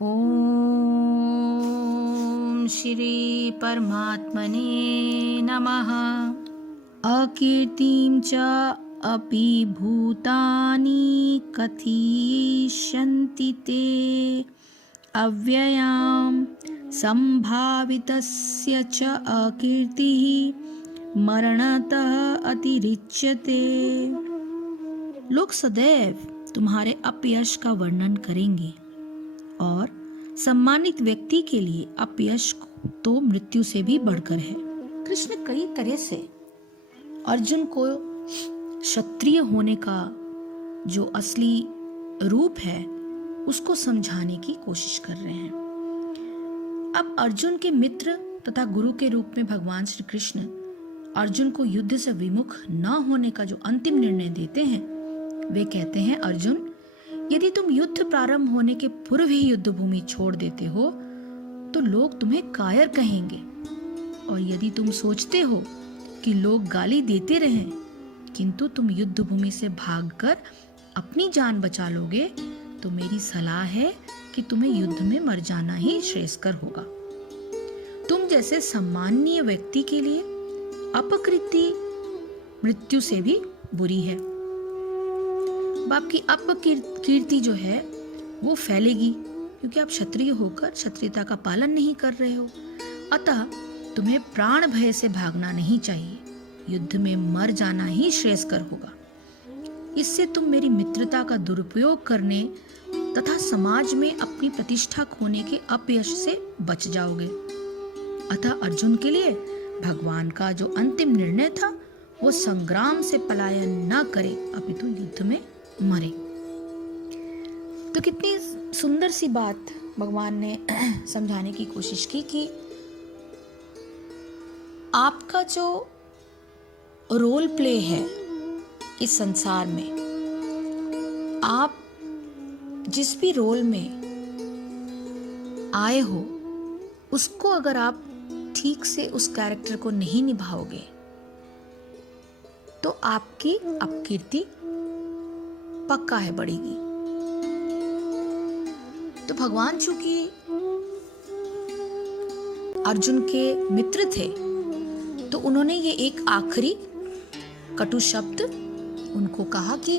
ओम श्री परमात्मने नमः। अकीर्तिं च अपि भूतानि कथयिष्यन्ति ते अव्ययां संभावितस्य च अकीर्तिः मरणतः अतिरिच्यते। लोग सदैव तुम्हारे अपयश का वर्णन करेंगे और सम्मानित व्यक्ति के लिए अपयश तो मृत्यु से भी बढ़कर है। कृष्ण कई तरह से अर्जुन को क्षत्रिय होने का जो असली रूप है उसको समझाने की कोशिश कर रहे हैं। अब अर्जुन के मित्र तथा गुरु के रूप में भगवान श्री कृष्ण अर्जुन को युद्ध से विमुख न होने का जो अंतिम निर्णय देते हैं, वे कहते हैं, अर्जुन, यदि तुम युद्ध प्रारंभ होने के पूर्व ही युद्ध भूमि छोड़ देते हो तो लोग तुम्हें कायर कहेंगे, और यदि तुम सोचते हो कि लोग गाली देते रहें किंतु तुम युद्ध भूमि से भागकर अपनी जान बचा लोगे, तो मेरी सलाह है कि तुम्हें युद्ध में मर जाना ही श्रेयस्कर होगा। तुम जैसे सम्माननीय व्यक्ति के लिए अपकीर्ति मृत्यु से भी बुरी है। आपकी अपकीर्ति जो है वो फैलेगी क्योंकि आप क्षत्रिय होकर क्षत्रियता का पालन नहीं कर रहे हो। अतः तुम्हें प्राण भय से भागना नहीं चाहिए, युद्ध में मर जाना ही श्रेयस्कर होगा। इससे तुम मेरी मित्रता का दुरुपयोग करने तथा समाज में अपनी प्रतिष्ठा खोने के अपयश से बच जाओगे। अतः अर्जुन के लिए भगवान का जो अंतिम निर्णय था वो संग्राम से पलायन न करे अपितु युद्ध में मरे। तो कितनी सुंदर सी बात भगवान ने समझाने की कोशिश की कि आपका जो रोल प्ले है इस संसार में, आप जिस भी रोल में आए हो उसको अगर आप ठीक से उस कैरेक्टर को नहीं निभाओगे तो आपकी अपकीर्ति पक्का है बढ़ेगी। तो भगवान चूंकि अर्जुन के मित्र थे तो उन्होंने ये एक आखिरी कटु शब्द उनको कहा कि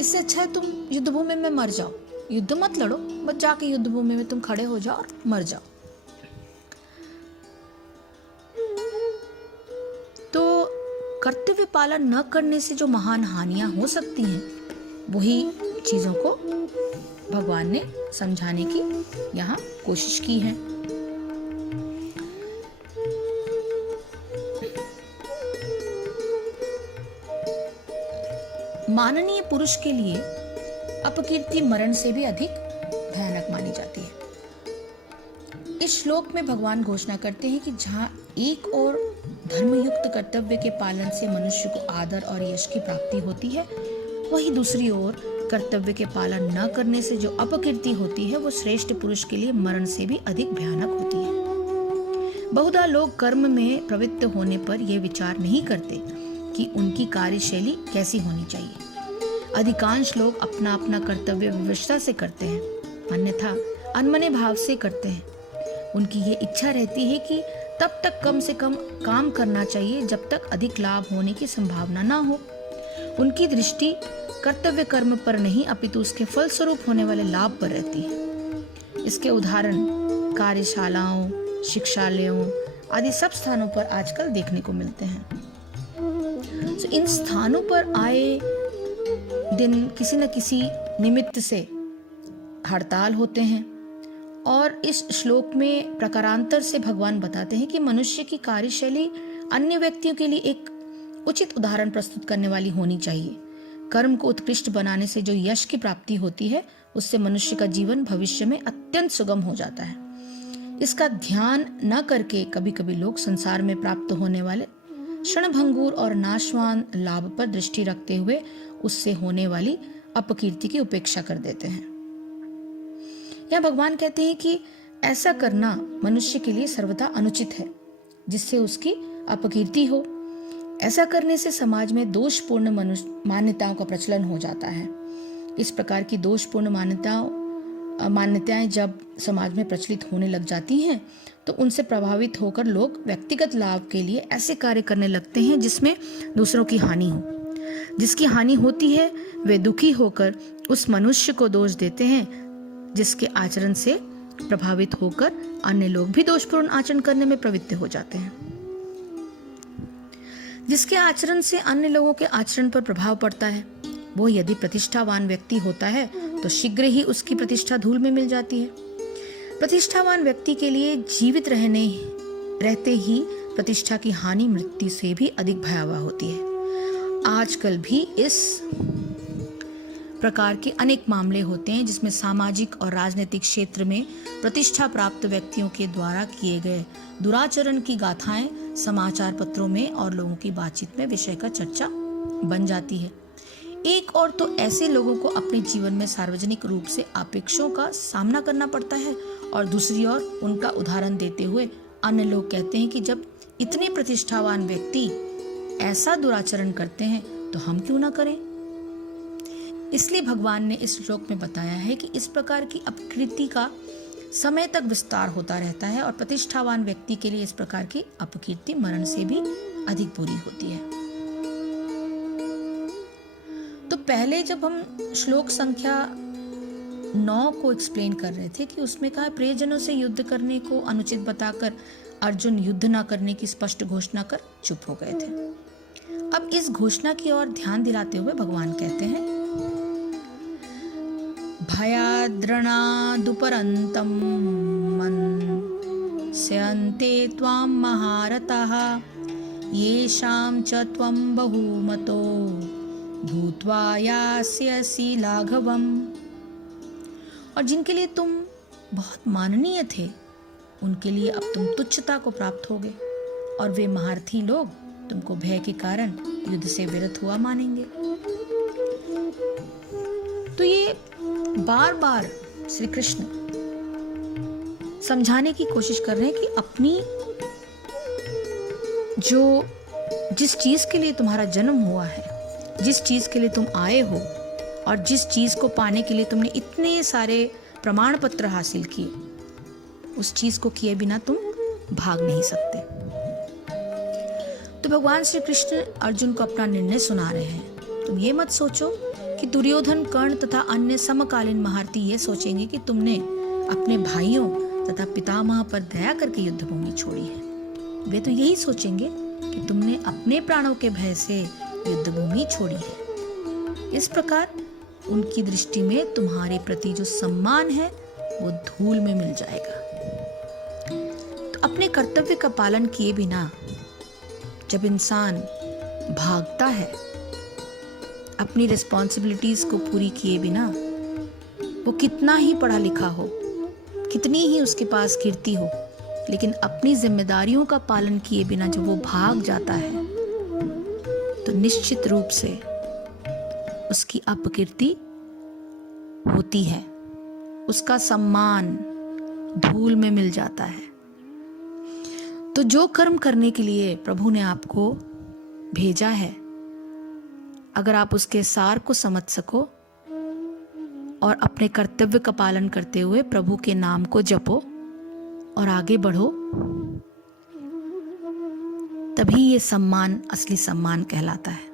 इससे अच्छा है तुम युद्ध भूमि में मर जाओ, युद्ध मत लड़ो, बस जाके युद्ध भूमि में तुम खड़े हो जाओ और मर जाओ। तो कर्तव्य पालन न करने से जो महान हानियां हो सकती हैं वही चीजों को भगवान ने समझाने की यहाँ कोशिश की है। माननीय पुरुष के लिए अपकीर्ति मरण से भी अधिक भयानक मानी जाती है। इस श्लोक में भगवान घोषणा करते हैं कि जहां एक और धर्मयुक्त कर्तव्य के पालन से मनुष्य को आदर और यश की प्राप्ति होती है, वहीं दूसरी ओर कर्तव्य के पालन न करने से जो अपकीर्ति होती है वो श्रेष्ठ पुरुष के लिए मरण से भी अधिक भयानक होती है। बहुधा लोग कर्म में प्रवृत्त होने पर यह विचार नहीं करते कि उनकी कार्यशैली कैसी होनी चाहिए। अधिकांश लोग अपना अपना कर्तव्य विवशता से करते हैं, अन्यथा अनमने भाव से करते हैं। उनकी ये इच्छा रहती है कि तब तक कम से कम काम करना चाहिए जब तक अधिक लाभ होने की संभावना ना हो। उनकी दृष्टि कर्तव्य कर्म पर नहीं अपितु उसके फलस्वरूप होने वाले लाभ पर रहती है। इसके उदाहरण कार्यशालाओं, शिक्षालयों आदि सब स्थानों पर आजकल देखने को मिलते हैं। तो इन स्थानों पर आए दिन किसी न किसी निमित्त से हड़ताल होते हैं, और इस श्लोक में प्रकारांतर से भगवान बताते हैं कि मनुष्य की कार्यशैली अन्य व्यक्तियों के लिए एक उचित उदाहरण प्रस्तुत करने वाली होनी चाहिए। कर्म को उत्कृष्ट बनाने से जो यश की प्राप्ति होती है उससे मनुष्य का जीवन भविष्य में अत्यंत सुगम हो जाता है। इसका ध्यान न करके कभी कभी लोग संसार में प्राप्त होने वाले क्षणभंगुर और नाशवान लाभ पर दृष्टि रखते हुए उससे होने वाली अपकीर्ति की उपेक्षा कर देते हैं। यह भगवान कहते हैं कि ऐसा करना मनुष्य के लिए सर्वथा अनुचित है जिससे उसकी अपकीर्ति हो। ऐसा करने से समाज में दोषपूर्ण मान्यताओं का प्रचलन हो जाता है। इस प्रकार की दोषपूर्ण मान्यताओं मान्यताएं जब समाज में प्रचलित होने लग जाती हैं तो उनसे प्रभावित होकर लोग व्यक्तिगत लाभ के लिए ऐसे कार्य करने लगते हैं जिसमें दूसरों की हानि हो। जिसकी हानि होती है वे दुखी होकर उस मनुष्य को दोष देते हैं जिसके आचरण से प्रभावित होकर अन्य लोग भी दोषपूर्ण आचरण करने में प्रवृत्त हो जाते हैं। जिसके आचरण से अन्य लोगों के आचरण पर प्रभाव पड़ता है वो यदि प्रतिष्ठावान व्यक्ति होता है तो शीघ्र ही उसकी प्रतिष्ठा धूल में मिल जाती है। प्रतिष्ठावान व्यक्ति के लिए जीवित रहते ही प्रतिष्ठा की हानि मृत्यु से भी अधिक भयावह होती है। आजकल भी इस प्रकार के अनेक मामले होते हैं जिसमें सामाजिक और राजनीतिक क्षेत्र में प्रतिष्ठा प्राप्त व्यक्तियों के द्वारा किए गए दुराचरण की गाथाएं समाचार पत्रों में और लोगों की बातचीत में विषय का चर्चा बन जाती है। एक और तो ऐसे लोगों को अपने जीवन में सार्वजनिक रूप से आपेक्षों का सामना करना पड़ता है और दूसरी ओर उनका उदाहरण देते हुए अन्य लोग कहते हैं कि जब इतने प्रतिष्ठावान व्यक्ति ऐसा दुराचरण करते हैं तो हम क्यों ना करें। इसलिए भगवान ने इस श्लोक में बताया है कि इस प्रकार की अपकीर्ति का समय तक विस्तार होता रहता है और प्रतिष्ठावान व्यक्ति के लिए इस प्रकार की अपकीर्ति मरण से भी अधिक बुरी होती है। तो पहले जब हम श्लोक संख्या 9 को एक्सप्लेन कर रहे थे कि उसमें कहा प्रियजनों से युद्ध करने को अनुचित बताकर अर्जुन युद्ध न करने की स्पष्ट घोषणा कर चुप हो गए थे। अब इस घोषणा की ओर ध्यान दिलाते हुए भगवान कहते हैं भयाद्रणादुपरन्तं मन्स्यन्ते त्वां महारथाः येषां च त्वं बहुमतो भूत्वा यास्यसि लाघवम्। और जिनके लिए तुम बहुत माननीय थे उनके लिए अब तुम तुच्छता को प्राप्त होगे और वे महारथी लोग तुमको भय के कारण युद्ध से विरत हुआ मानेंगे। तो ये बार बार श्री कृष्ण समझाने की कोशिश कर रहे हैं कि अपनी जिस चीज के लिए तुम्हारा जन्म हुआ है, जिस चीज के लिए तुम आए हो और जिस चीज को पाने के लिए तुमने इतने सारे प्रमाण पत्र हासिल किए, उस चीज को किए बिना तुम भाग नहीं सकते। तो भगवान श्री कृष्ण अर्जुन को अपना निर्णय सुना रहे हैं। तुम ये मत सोचो कि दुर्योधन, कर्ण तथा अन्य समकालीन महारथी ये सोचेंगे कि तुमने अपने भाइयों तथा पितामह पर दया करके युद्ध भूमि छोड़ी है। वे तो यही सोचेंगे कि तुमने अपने प्राणों के भय से युद्ध भूमि छोड़ी है। इस प्रकार उनकी दृष्टि में तुम्हारे प्रति जो सम्मान है वो धूल में मिल जाएगा। तो अपने कर्तव्य का पालन किए बिना जब इंसान भागता है, अपनी रिस्पॉन्सिबिलिटीज को पूरी किए बिना, वो कितना ही पढ़ा लिखा हो, कितनी ही उसके पास कीर्ति हो, लेकिन अपनी जिम्मेदारियों का पालन किए बिना जब वो भाग जाता है तो निश्चित रूप से उसकी अपकीर्ति होती है, उसका सम्मान धूल में मिल जाता है। तो जो कर्म करने के लिए प्रभु ने आपको भेजा है, अगर आप उसके सार को समझ सको और अपने कर्तव्य का पालन करते हुए प्रभु के नाम को जपो और आगे बढ़ो, तभी ये सम्मान असली सम्मान कहलाता है।